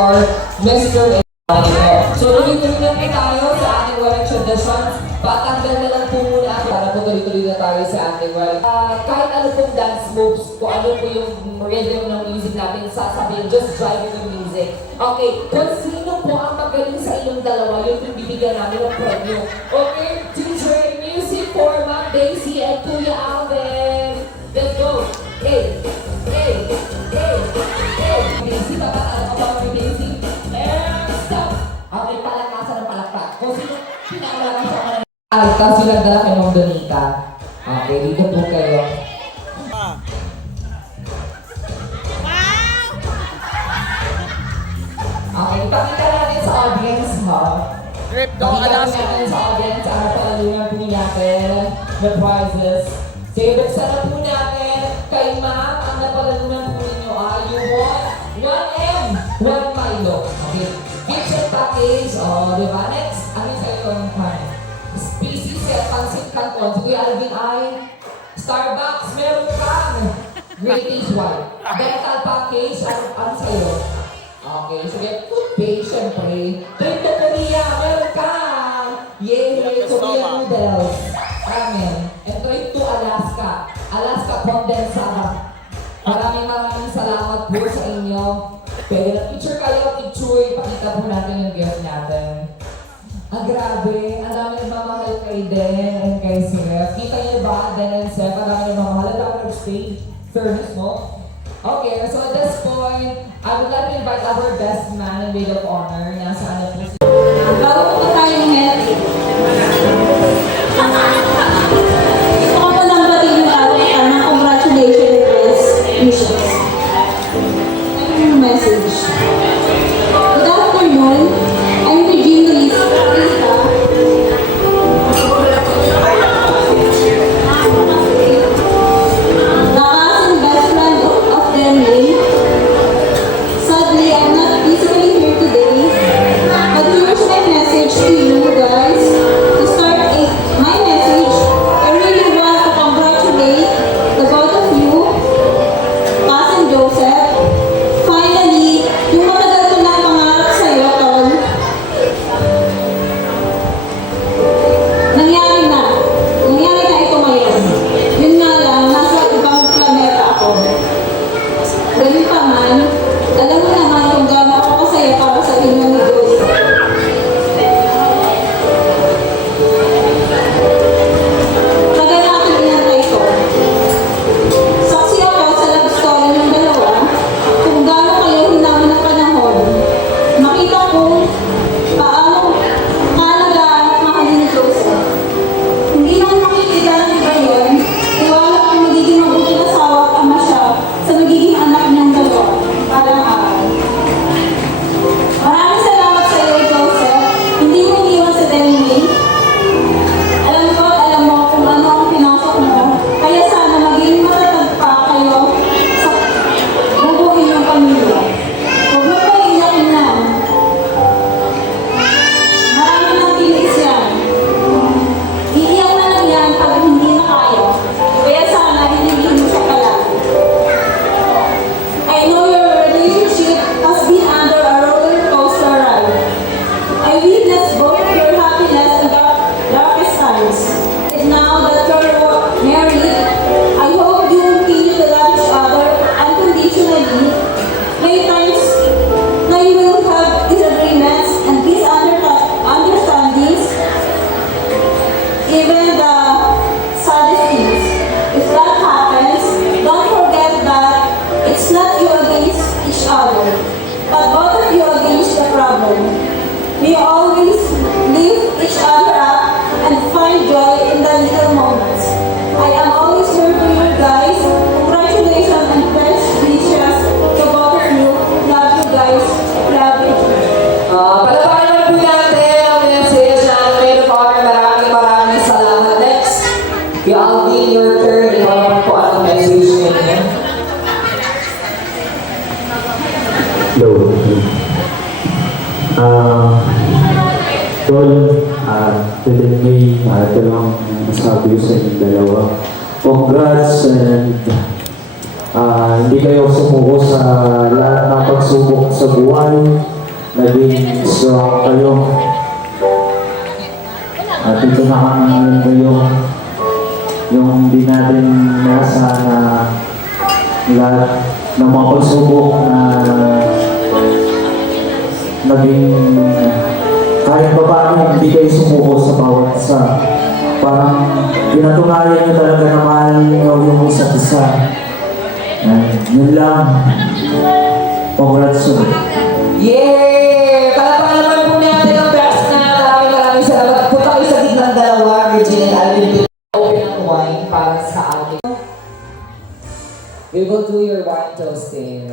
for Mr. So, tuloy-tuloy na po tayo sa ating wedding traditions. Patanggal na lang po muna para po tuloy-tuloy na tayo sa ating wedding. Kahit ano pong dance moves, kung ano po yung rhythm ng music natin, sasabihin, just drive with the music. Okay, kung sino po ang magaling sa inyong dalawa, yun yung bibigyan namin ng premyo. Okay, teacher, music for Ma'am Daisy and Kuya Alvin. Let's go. Hey, hey, hey, hey. Daisy, bakit ba Ma'am Daisy? Okay, palakasan ng palakpak. Kung sino pinakalakas sa mga tapos silang dala kay Ma'am Donita. Okay, dito po kayo. Okay, pakita natin sa audience, ha? Pakita natin sa audience ang palalungan po natin, the prizes. Sige, buksan na po natin kay Ma'am ang napalalunan po ninyo. You want 1M, 1 Milo. Okay. Kitchen package, di ba? Next, ano sa'yo yung time? Species, pansit canton. Si Kuya Alvin ay Starbucks, meron kang Great White. Dental package, ano sa'yo? Okay, sige, toothpaste, syempre. Trip to Korea, meron kang Yay, Korean noodles. Amen. And trip to Alaska. Alaska condensada. Maraming salamat po sa inyo. Pwede na picture kayo, picture, pakita po natin yung gift natin. Grabe, ang dami nagmamahal kay Den and kay Sir. Kita niyo ba, Den and Sir, ang dami nagmamahal, ang dami nag-stay. Fairness mo? Okay, so at this point, I would like to invite our best man in maid of honor. Nasaan na po si... Bago po tayong healthy. Gusto ko po lang batiin yung tawag ng congratulations and best wishes. Message. Good afternoon. I'm Regina Lisa. Nakas and best friend of Demley. Sadly, I'm not physically here today, but here's my message to you guys. To start my message, I really want to congratulate the both of you, Cass and Joseph. Finally, yung matagal ko na pangarap sa'yo, Tol. Nangyari na. Nangyari na ito ngayon. Yun nga lang, nasa ibang planeta ako. Ganun pa man, alam mo naman kung gaano ako kasaya para sa inyo ni Joseph. Tagal natin inantay ko. Saksi ako sa love story ng dalawa kung gaano kayo hinaman ng panahon. Makita ko paano kaalagaan at mahalin ni Joseph. Hindi naman makikita ng iba yun. Iwala kung magiging mabuting asawa at ama siya sa magiging anak niyang dalawa. Parang araw. Maraming salamat sa iyo, Joseph. Hindi mo iniwan sa Denway. Alam ko at alam mo kung ano ang pinasok mo. Kaya sana maging matatag pa kayo sa bubuhin ng pamilya. Huwag mo pa iyakin yan. Marami nang tinis yan. Iiyak na lang yan pag hindi na kaya. Kaya sana hinigin mo siya palagi. I know your relationship has been under a roller coaster ride. I witnessed both your happiness and darkest times. And now that you're married, I hope you continue to love each other unconditionally. May times na you will have disagreements and misunderstandings, even the saddest things. If that happens, don't forget that it's not you against each other, but both of you against the problem. We always lift each other up and find joy in the little moments. I am always here for you guys. Congratulations and best wishes to both of you. Love you guys. Love you. Palapakan naman po natin ang message na maid of honor. Maraming salamat. Next, kay Alvin, your turn. Ikaw naman po ang message ninyo. Hello. Tol, today may ito lang masabi ko sa inyong dalawa. Congrats and hindi kayo sumuko sa lahat ng pagsubok sa buhay, naging strong kayo. At ito na kami ngayon yung di natin nasa na lahat ng mga pagsubok na naging kahit pa paano hindi kayo sumuko sa bawat isa. Parang pinatunayan nyo talaga na mahal nyo yung isa't isa. Yun lang. Congrats ulit. Yay! Palapakan naman po natin ang best na maraming salamat. Punta kayo sa gitnang dalawa, Regina and Alvin. Open ang wine para sa akin. We will do your wine toasting.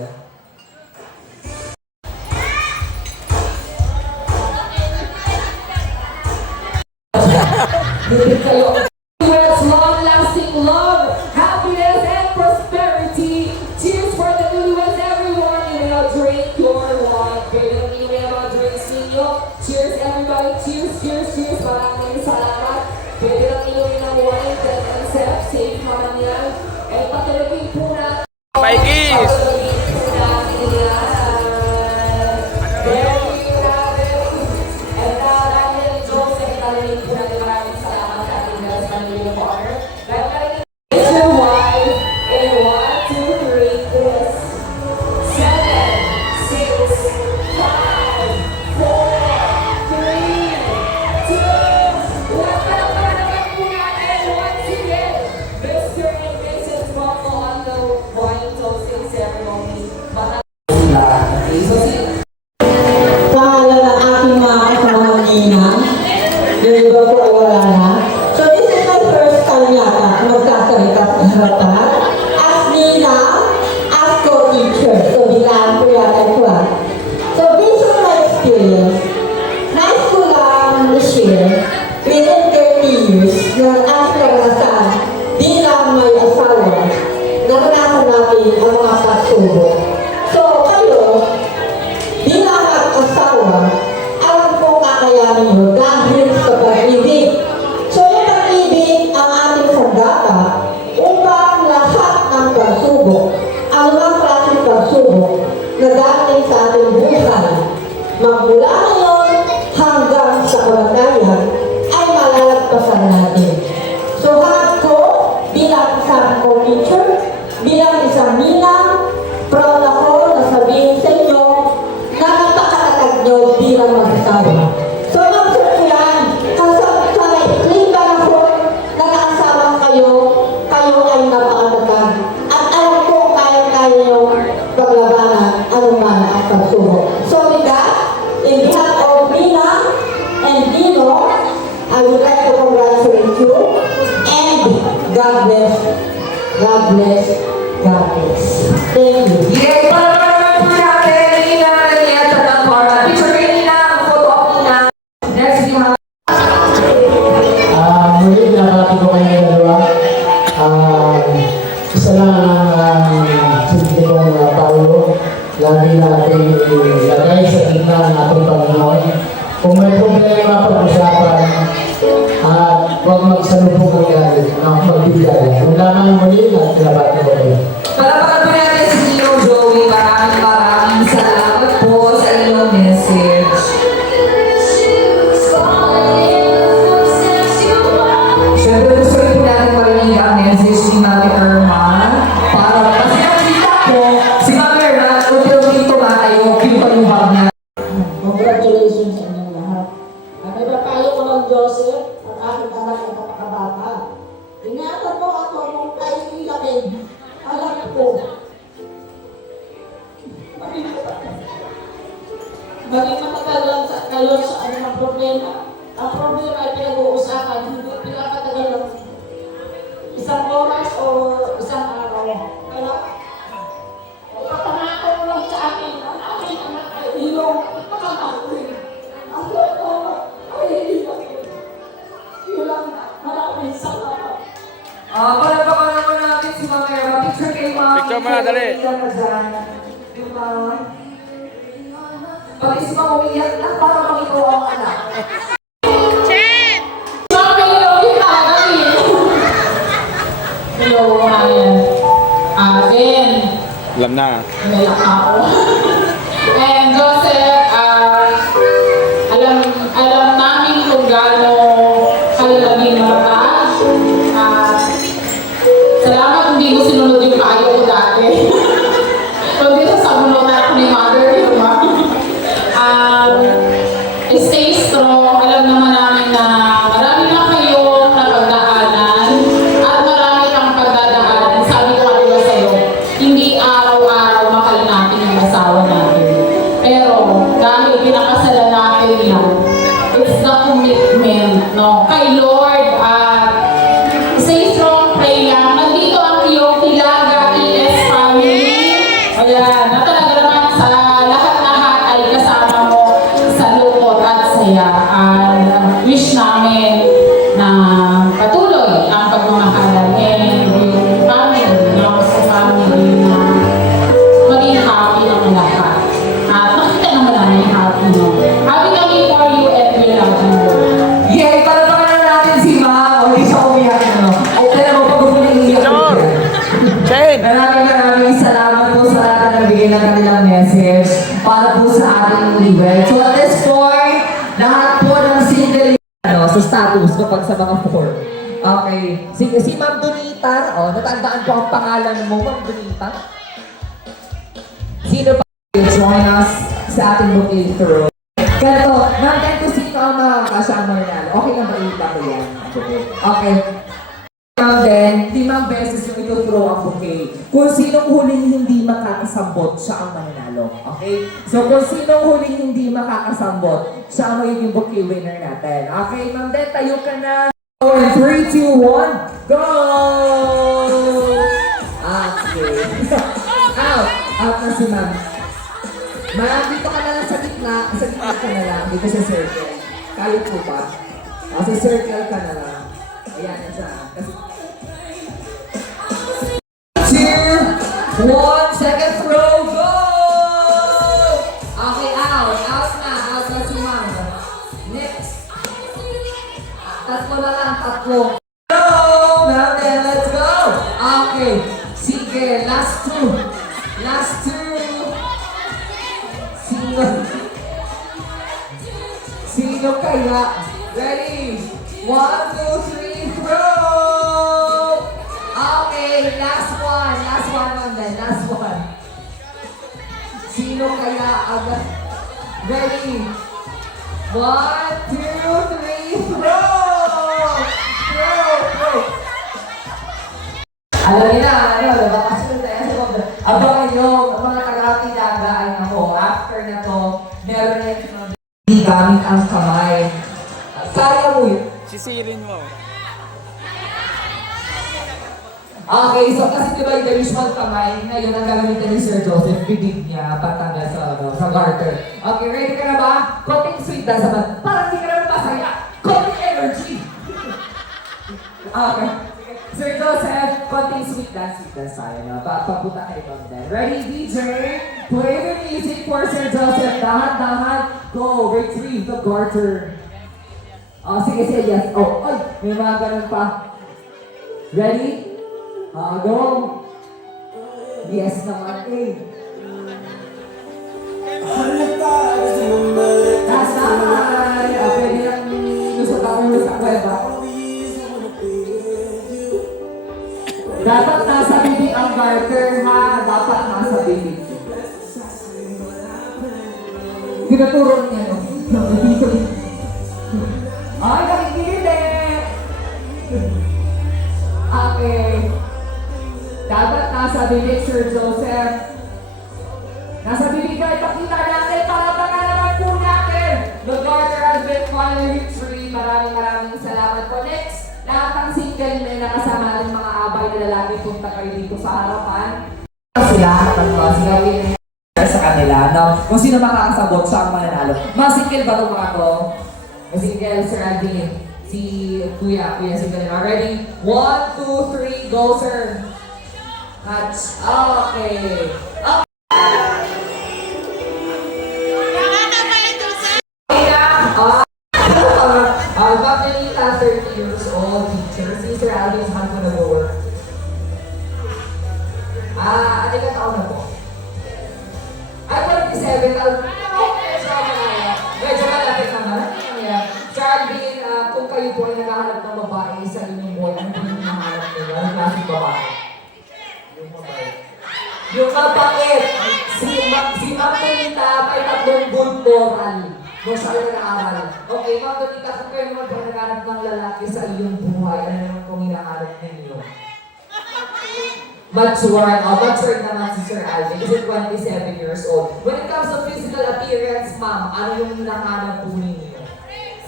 Bibig kayo. With long-lasting love, happiness, and prosperity. Cheers for the newlyweds, everyone. You may drink your wine. Pwede nang inumin ang mga drinks ninyo. Cheers, everybody. Cheers, cheers, cheers. Maraming salamat. Pwede nang inumin ang wine. Then and sip. Safe naman yan. And patulogin po natin. Mikey! Patulogin po natin yan. Very natin. And dahil Joseph, patulogin po natin. Maraming salamat sa ating guys. Maraming partner. It's your wife in 1, 2, 3, this 7, 6, 5, 4, 3, 2, 1. Palakpakan po natin once again, Mr. and Mrs. Waffle on the wine toasting ceremony. Okay, so Paalam ang aking mga kasamang ninang. Yung iba po ay wala na. So this is my first time yata magsasalita sa harapan. As ninang, as co-teacher. So bilang ko yata ito ah. So based on my experience, nice ko lang i-share within 30 years na ang karanasan bilang may asawa, naranasan natin ang mga pagsubok. So kayo, bilang mag-asawa, alam ko kakayanin nyo dahil sa pag-ibig. So yung pag-ibig ang ating sandata upang lahat ng pagsubok, ang mga klaseng pagsubok na dating sa ating buhay, magmula ngayon hanggang sa kamatayan, ay malalagpasan natin. So hangad ko, bilang isang co-teacher, bilang isang ninang, proud ako na sabihin sa inyo na napakatatag nyo bilang mag-asawa. So, mag-sure ko yan, sa maikling panahon na naasawa kayo, kayo ay napakatatag. At alam ko kaya-kaya nyo paglabanan anuman ang pagsubok. So, with that, in behalf of Nina and Dino, I would like to congratulate you and God bless, God bless, God bless. Thank you. yay! Palakpakan naman po natin, Nina, Nina, at Cora. Picture kayo Nina, photo op Nina. Next, we have Muli, binabati ko kayo ng dalawa. Isa lang ang sindi kong Paulo. Lagi natin ilagay sa gitna ng ating Panginoon. Kung may problema, pag-usapan at huwag magsalubong agad na magbigay. Kung lamang muli, binabati ko kayo. Palakpakan po natin si Nino Joey. Maraming salamat po sa inyong message. Siyempre gusto rin po natin marinig ang message ni Mami Irma. Kasi nakita ko, si Mami Irma, unti-unti tumatayo, pinupalubag niya. Congratulations sa inyong lahat. Ang may papayo ko ng Joseph, ang aking anak na kapakabata. Ingatan mo ako nung tayo ilakin. Alam ko. Maging matagal lang sa kayo sa anumang problema. Ang problema ay pinag-uusapan, hindi pinapatagal lang. Isang oras o isang araw. Kaya, ipapangako mo lang sa akin, ang aking anak ay iyong makakakawin. Ang ko ay iyong. Yun lang, maraming salamat. Palakpakan naman natin si Mami Irma. Picture kay Mami. Picture mo na, dali. Diba? Pag si Mami umiyak na, para makito ang anak. Hello, Ryan. Again, Alam na. nalak ako. And Joseph, alam namin kung gaano kalalagin mataas. Salamat hindi mo sinunod yung payo ko dati. Kundi sa samunod na ako ni Mother, yung stay strong. Alam naman namin na marami na kayong napagdaanan at marami kang pagdadaanan. Sabi ko kanina sa'yo, hindi araw-araw mahal natin yung asawa natin. Pero dahil pinakasalan natin yan, it's the commitment, no? Kay Lord, stay strong, pray lang. Nandito ang iyong Hilaga ES family. Ayan, na talaga naman sa lahat-lahat ay kasama mo sa lungkot at saya. Wish namin na patuloy ang pagmamahalan and yung family, no? Sa family na maging happy ang lahat. At nakita naman namin yung happy, no? Happy kami for you and we love you. Yay! Palatakan na natin si Ma. O, di siya umiyak, ano. Ay, alam mo, pag umiiyak ko siya. Maraming salamat po sa lahat na nagbigay ng kanilang message para po sa ating event. So at this point, lahat po ng single sa status kapag sa mga form. Okay. Sige, si Ma'am Donita. O, natandaan ko ang pangalan mo, Ma'am Donita. Sino pa join us sa ating booking through? Ganito, Ma'am, kahit kung sino ang makakasama na. Okay na ba ko yan? Okay. Ma'am din, limang beses yung ito-throw ang bouquet. Kung sinong huling hindi makakasambot, siya ang mananalo. Okay? So kung sinong huling hindi makakasambot, siya ang magiging bouquet winner natin. Okay, Ma'am Den, tayo ka na. 3, 2, 1, go! Okay. Out na si Ma'am. Ma'am, dito ka na lang sa gitna. Sa gitna ka na lang. Dito sa circle. Kaya po ba? Sa circle ka na lang. Ayan na siya. 2, 1, second throw, go! Okay, out. Out na si Ma'am. Next. Tatlo na lang, tatlo. Go! Ma'am, then let's go! Okay. Sige, last two. Last two. Sino kaya? Ready? 1, 2, 3, throw! Okay, last one. Last one, Ma'am Ben. Last one. Sino kaya agad? Ready? 1, 2, 3, throw! Throw! Alam niyo na, nabakasunod tayo sa mga. Abangan nyo, mga taga-Hilaga ay nako. After na to, meron na yung hindi gamit ang kamay. Kaya mo yun. Sisirin mo. Okay, so kasi diba yung usual kamay, ngayon ang gagamitan ni Sir Joseph, bibig niya, patanggal sa garter. Okay, ready ka na ba? Konting sweet na sa parang hindi ka naman masaya. Konting energy. Okay. Sir Joseph, konting sweet dance tayo na. Papunta kayo doon din. Ready, DJ? Play the music for Sir Joseph. Dahan-dahan. Go, retrieve the garter. Oh, sige, yes. Oh, ay, may mga ganun pa. Ready? Go. Yes naman, eh. That's naman. Pwede lang lusot ako sa kweba. Dapat nasa bibig ang garter, ha? Dapat nasa bibig. Tinuturo niya, no? Ay, nakikinig! Okay. Dapat nasa bibig, Sir Joseph. Nasa bibig ka, ipakita natin. Palatakan naman po natin. The garter has been finally retrieved. Maraming salamat po. Next, lahat ng single na nakasama natin mga abay na lalaki, punta kayo dito sa harapan. Sila, sila winner sa kanila. No? Kung sino makakasabot, siya ang mananalo. Mga single ba itong mga to? Mga single, Sir Alvin. Si Kuya single na. Ready? 1, 2, 3, go, sir. Match. Okay. Bachelita, 30 years old, teacher. Si Sir Alvin, saan ko nag-work? Ano ka taon na po? Ay, 27, medyo malapit naman. Ayan. Sir Alvin, kung kayo po ay naghahanap ng babae sa inyong buhay, ano po yung hinahanap nila? Anong klaseng babae? Yung mabait. Si Ma'am Tonita ay tatlong good moral. Kung saan nag-aaral. Okay, Ma'am Tonita, kung kayo naman po naghahanap ng lalaki sa iyong buhay, ano naman pong hinahanap ninyo? Matured. Matured naman si Sir Alvin kasi 27 years old. When it comes to physical appearance, ma'am, ano yung hinahanap po ninyo? Okay,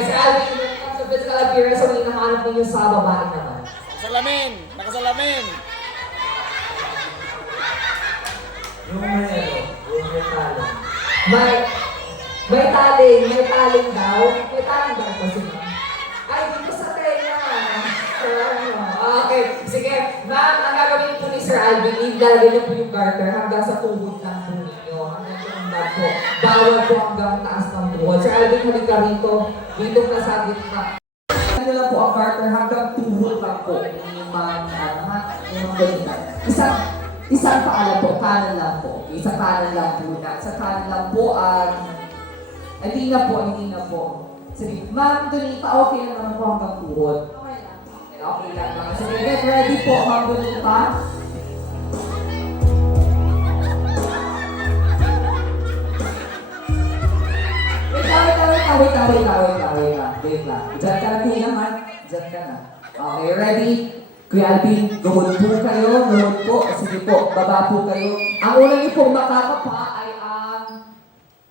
Sir Alvin, when it comes to physical appearance, ano yung hinahanap ninyo sa babae naman? Nakasalamin! Nakasalamin! Yung may talent. May taling daw. May taling daw po si ma'am. Ay, dito sa tenga. Okay, sige. Ma'am, ang gagawin po ni Sir Alvin, ilalagay niyo po yung garter hanggang sa tuhod ng po ninyo. Hanggang tumanda po. Bawal po hanggang taas ng tuhod. Sir Alvin, halika rito. Dito ka sa gitna. Ano lang po ang garter hanggang tuhod lang po. Yung mga isang paalam po, kanan lang po. Isang kanan lang po na. Sa kanan lang po hindi na po. Sige, Ma'am Donita, okay lang naman po hanggang tuhod. Okay lang lang. Sige, get ready po, Ma'am Donita. Wait lang. Diyan ka na po naman. Diyan ka na. Okay, ready? Kuya Alvin, gumod po kayo, gumod po. Sige po, baba po kayo. Ang unang niyo pong makakapa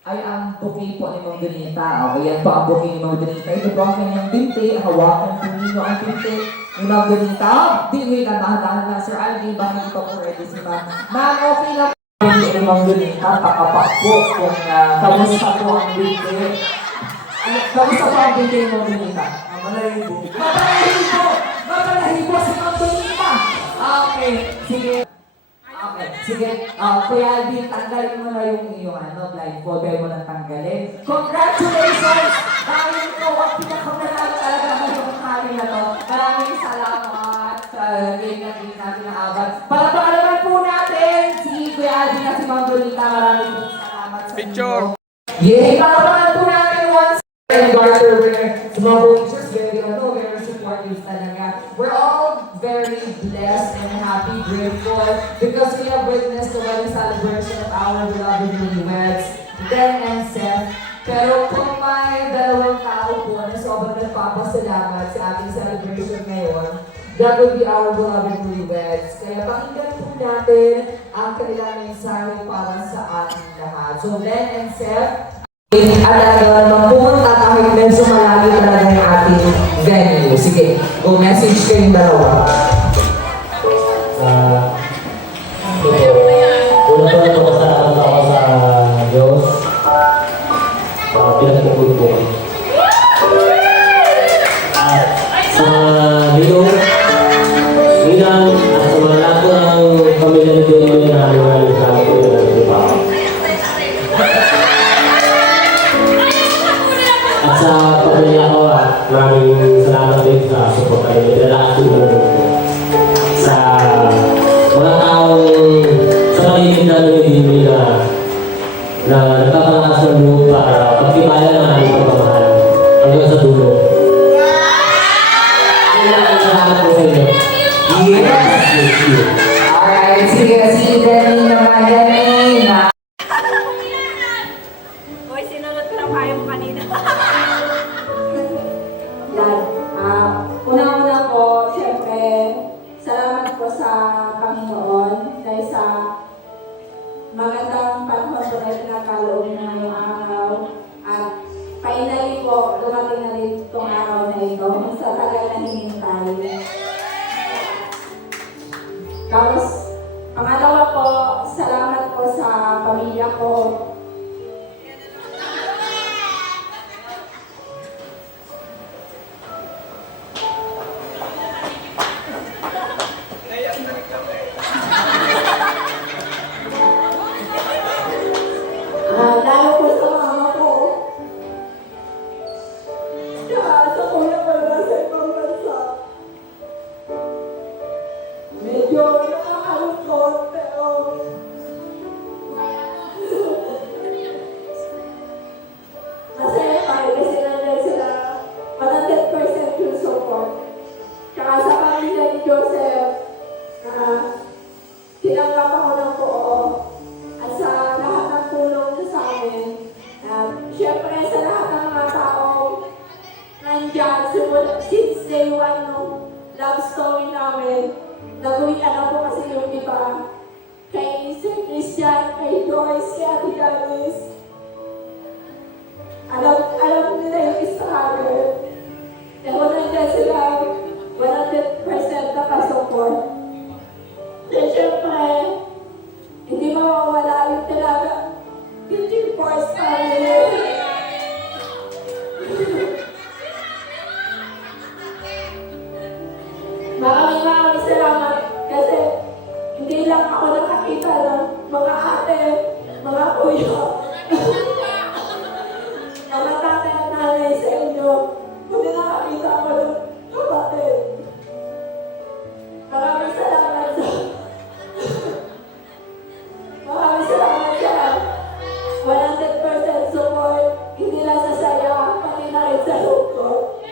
ay ang bouquet po ni Ma'am Donita. Okay, yan po ang bouquet ni Ma'am Donita. Ito po ang kanyang binti. Hawakan po ninyo ang binti ni Ma'am Donita. Di, wait lang, dahan-dahan lang. Sir Alvin, baka hindi pa po ready si Ma'am. Ma'am, okay lang. Binti ni Ma'am Donita, pakapa po kung kamusta po ang binti. Kamusta po ang binti ni Ma'am Donita? Malayo po. Mapalahi po si Ma'am Donita. Okay, sige. Okay, sige. Kuya Alvin, tanggalin mo na yung iyong blindfold. Kaya mo nang tanggalin. Congratulations! Dahil ito ang pinakamalala talaga ngayong hari na to. Maraming salamat sa game natin naabot. Palapakalan naman po natin si Kuya Alvin at si Ma'am Donita. Maraming po salamat sa inyo. Picture! Yay! Palapakalan po natin once. And Garter, we're small teachers, very supportive talaga. We're all very blessed and happy, grateful because we have witnessed the wedding celebration of our beloved newlyweds, Dan and Seth. Pero kung may dalawang tao po na sobrang nagpapasalamat sa ating celebration ngayon, that would be our beloved newlyweds. Kaya pakinggan po natin ang kanilang mensahe para sa ating lahat. So Dan and Seth, alaga pumunta kahit medyo malayo talaga yung ating venue. Sige, go message kayong dalawa. Una-una po kasalamat ako sa Diyos. Pinagpupul po. At sa Bilog, Minang, at sa mga lahat po ng pamilya ni Diyos na namin sa akin po na nagpupa. At sa pamilya ko, maraming salamat din sa support ay nilalakas yung mga sa mga taong sa paligid namin hindi na nagpapalakas ng loob para pagtibayan ng aming pagmamahal hanggang sa dulo. Maraming salamat po sa inyo. Alright, sige, si Danny naman, Danny. Hoy, sinunod ko lang kayo kanina. Yan. Una-una po, siyempre, salamat po sa Panginoon dahil sa magandang panahon po na pinakaloob na ngayong araw. At finally po, dumating na rin itong araw na ito sa tagal na hinintay. Tapos, pangalawa po, salamat po sa pamilya ko. syempre sa lahat ng mga taong nandyan, since day one nung love story namin, nagawian na po kasi yung iba. Kay Sir Christian, kay Joyce, kay Ate Janice. Alam nila yung struggle. Kaya nandyan sila 100% nakasupport. Kaya syempre, hindi mawawala yung talaga yung Team Force family. Maraming salamat kasi hindi lang ako nakakita ng mga ate, mga kuya, mga tatay at nanay sa inyo, kundi nakakita ako ng kapatid. Maraming salamat sa 100% support, hindi lang sa saya, pati na rin sa lungkot.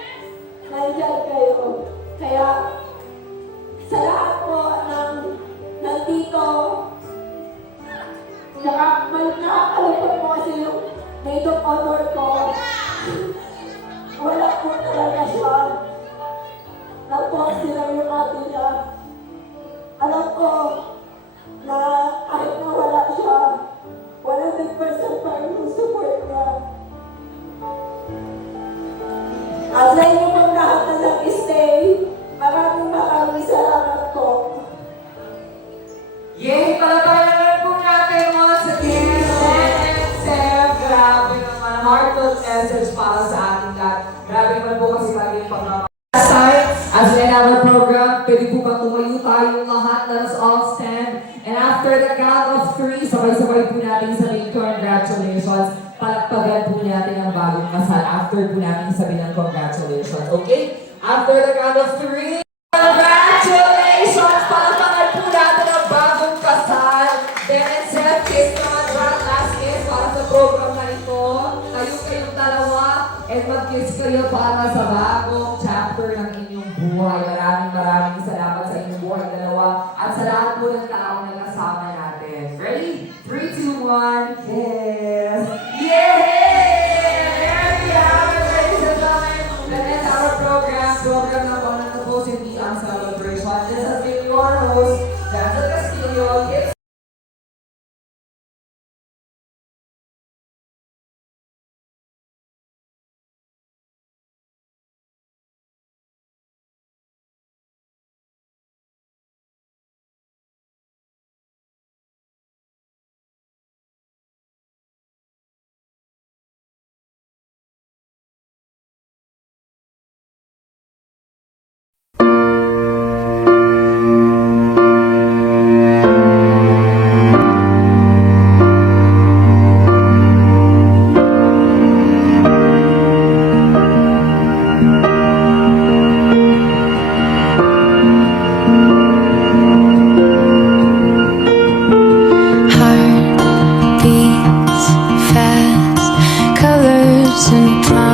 Nandiyan kayo. Kaya, sa lahat po ng nandito, nakakalungkot po kasi yung maid of honor ko. Wala po talaga siya. Nagpok sila yung ate niya. Alam ko na kahit na wala siya, 100% pa yung support niya. At sa inyo pong lahat na nag-stay, maraming salamat po. Yay! Palatayan po natin once again. NSF, grabe naman. Heartfelt message para sa ating lahat. Grabe naman po kasi lagi yung pagmamahal. Last time, as we end our program, pwede po bang tumayo tayong lahat? Let us all stand. And after the count of 3, sabay-sabay po natin sabihin congratulations. Palakpagan po natin ang bagong kasal. After po natin sabihin ng congratulations. Okay? After the count of 3, congratulations! Palakpagan po natin ang bagong kasal. Then and Seth, kiss naman round last kiss para sa program na ito. Kayong dalawa and mag-kiss kayo para sa bagong chapter ng inyong buhay. Maraming salamat sa inyong buhay dalawa at sa lahat po ng tao na kasama natin. Ready? 3, 2, 1, kiss! Yay! There we have it, ladies and gentlemen. That ends our program. Program na po na tapos yung Beyond Celebration. This has been your host, Janet Castillo. It's heart beats fast, colors and promises.